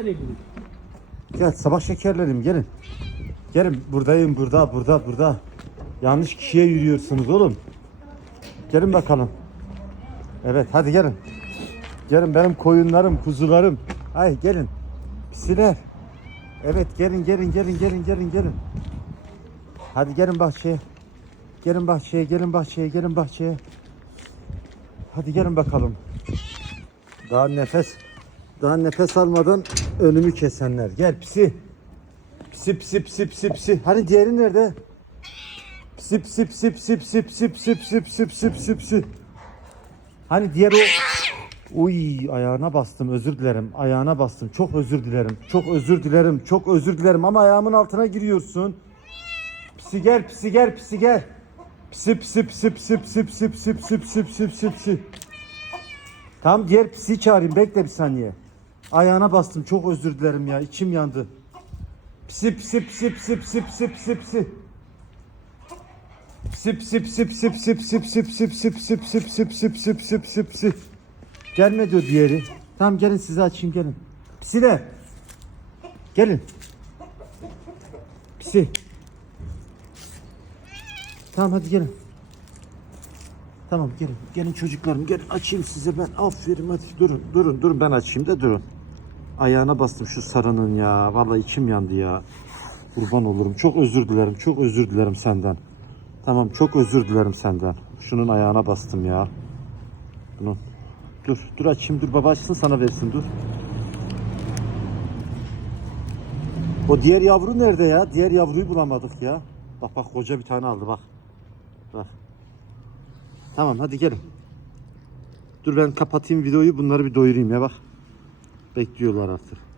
Gidiyor? Gel sabah şekerlerim gelin. Gelin buradayım burada burada burada. Yanlış kişiye yürüyorsunuz oğlum. Gelin bakalım. Evet hadi gelin. Gelin benim koyunlarım, kuzularım. Ay gelin. Pisiler. Evet gelin gelin gelin gelin gelin gelin. Hadi gelin bahçeye. Gelin bahçeye, gelin bahçeye, gelin bahçeye. Hadi gelin bakalım. Daha nefes daha nefes almadan önümü kesenler. Gel pisi. Pisi pisi pisi pisi pisi. Hani diğeri nerede? Pisi pisi pisi pisi pisi pisi pisi pisi pisi pisi pisi pisi. Hani diğer o... Uy ayağına bastım özür dilerim. Ayağına bastım. Çok özür dilerim. Çok özür dilerim. Çok özür dilerim ama ayağımın altına giriyorsun. Pisi gel pisi gel pisi gel. Pisi pisi pisi pisi pisi pisi pisi pisi pisi pisi pisi. Tamam diğer pisi çağırayım bekle bir saniye. Ayağına bastım çok özür dilerim ya içim yandı. Pisi pisi pisi pisi pisi pisi pisi pisi. Pisi pisi pisi pisi pisi pisi pisi pisi pisi pisi pisi pisi pisi pisi pisi pisi pisi. Gelme diyor diğeri. Tamam gelin size açayım gelin. Pisiler. Gelin. Pisi. Tamam hadi gelin. Tamam gelin. Gelin çocuklarım gelin açayım size ben. Aferin hadi durun durun durun ben açayım da durun. Ayağına bastım şu sarının ya. Vallahi içim yandı ya. Kurban olurum. Çok özür dilerim. Çok özür dilerim senden. Tamam çok özür dilerim senden. Şunun ayağına bastım ya. Bunun. Dur dur açayım dur baba açsın sana versin dur. O diğer yavru nerede ya? Diğer yavruyu bulamadık ya. Bak bak koca bir tane aldı bak. Bak. Tamam hadi gelin. Dur ben kapatayım videoyu bunları bir doyurayım ya bak. Bekliyorlar artık.